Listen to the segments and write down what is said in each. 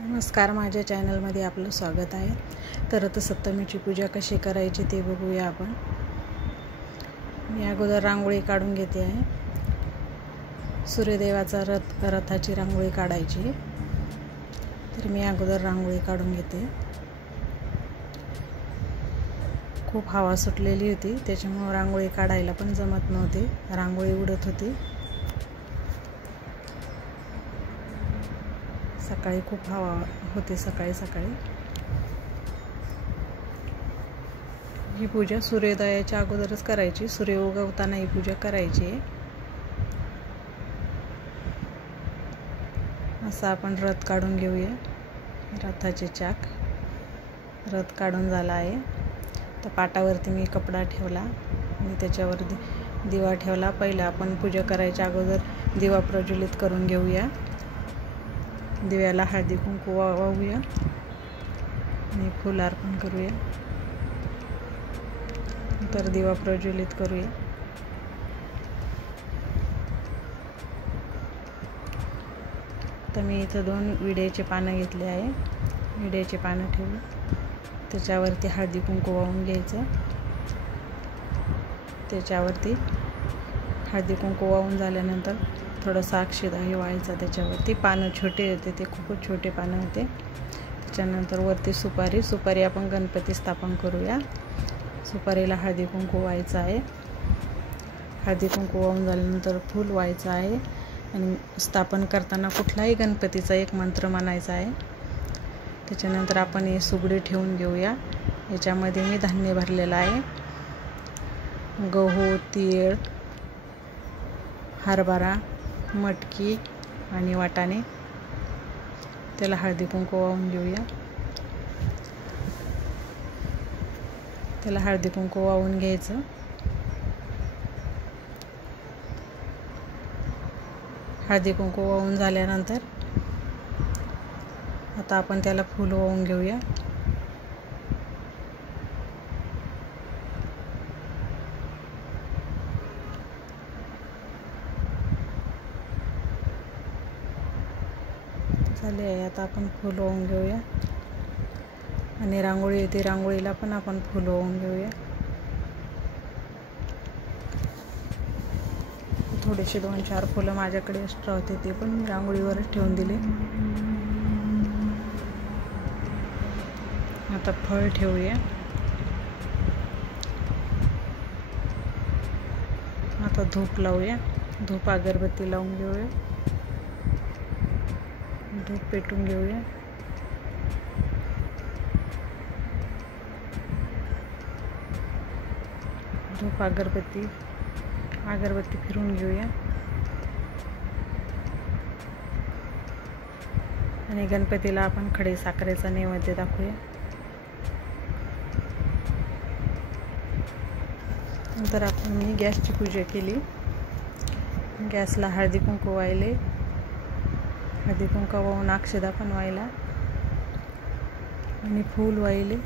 नमस्कार, माझ्या चॅनलमध्ये आपलं स्वागत आहे। तर रथसप्तमीची पूजा कशी करायची ते बघूया आपण। मी अगोदर रांगोळी काढून घेते आहे। सूर्यदेवाचा रथाची रांगोळी काढायची। तर मी अगोदर रांगोळी काढून घेते। खूप हवा सुटलेली होती, त्याच्यामुळे रांगोळी काढायला पण जमत नव्हती, रांगोळी उडत होती। सकाळी खूप हवा होती, सकाळी ही पूजा सूर्योदयाच्या अगोदरच करायची। सूर्य उगवताना ही पूजा करायची। असा आपण रथ काढून घेऊया। रथाचे चाक, रथ काढून झाला आहे। तर पाटावरती मी कपडा ठेवला आणि त्याच्यावर दिवा ठेवला। पहिला आपण पूजा करायच्या अगोदर दिवा प्रज्वलित करून घेऊया। दिव्याला हळदी कुंकू वाहूया आणि फूल अर्पण करूया। नंतर दिवा प्रज्वलित करूया। तर मी इथं 2 विड्याचे पानं घेतले आहे। विड्याचे पानं ठेवून त्याच्यावरती हळदी कुंकू वाहून घ्यायचं। त्याच्यावरती हळदी कुंकू वाहून झाल्यानंतर थोडासा अक्षता व्हायचा त्याच्यावरती। पानं छोटे होते, ते खूपच छोटे पानं होते। त्याच्यानंतर वरती सुपारी आपण गणपती स्थापन करूया। सुपारीला हळदी कुंकू व्हायचं आहे। हळदी कुंकू वाहून झाल्यानंतर फूल व्हायचं आहे आणि स्थापन करताना कुठलाही गणपतीचा एक मंत्र म्हणायचा आहे। त्याच्यानंतर आपण हे सुगडे ठेवून घेऊया। याच्यामध्ये मी धान्य भरलेलं आहे। गहू, तीळ, हरभरा, मटकी आणि वाटाणे। त्याला हळदी कुंकू वाहून घेऊया। त्याला हळदी कुंकू वाहून घ्यायचं। हळदी कुंकू वाहून झाल्यानंतर आता आपण त्याला फूल वाहून घेऊया। झाले आहे। आता आपण फूल वाहून घेऊया आणि रांगोळी येते, रांगोळीला पण आपण फूल वाहून घेऊया। थोडेसे 2-4 फुलं माझ्याकडे एक्स्ट्रा होते, ते पण मी रांगोळीवरच ठेवून दिले। आता फळ ठेवूया। आता धूप लावूया। धूप अगरबत्ती लावून घेऊया। धूप पेटून घेऊया। धूप अगरबत्ती फिरवून घेऊया आणि गणपतीला आपण खडे साखरेचा नैवेद्य दाखवूया। नंतर मी गॅसची पूजा केली। गॅसला हळदी कुंकू वाहिले, हळदी कुंकू वाहून अक्षदा पण व्हायला आणि फूल वाहिले।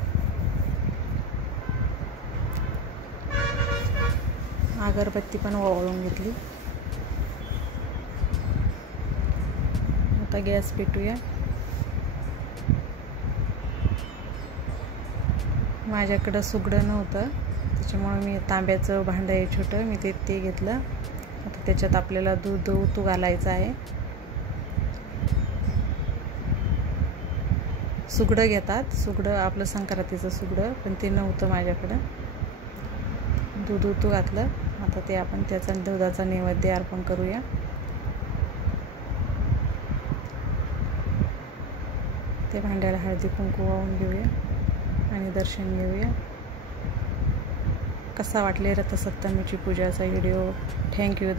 अगरबत्ती पण वाळून घेतली। आता गॅस पेटूया। माझ्याकडं सुगडं नव्हतं, त्याच्यामुळे मी तांब्याचं भांडं आहे छोटं, मी ते घेतलं। आता त्याच्यात आपल्याला दूध उतू घालायचं आहे। सुगडं घेतात, सुगडं आपलं संक्रांतीचं सुगडं, पण ते नव्हतं माझ्याकडं। दूध उतू घातलं। आता ते आपण त्याचा दुधाचा नैवेद्य अर्पण करूया। ते भांड्याला हळदी कुंकू वाहून घेऊया आणि दर्शन घेऊया। कसा वाटले रथसप्तमीची पूजाचा व्हिडिओ? थँक्यू।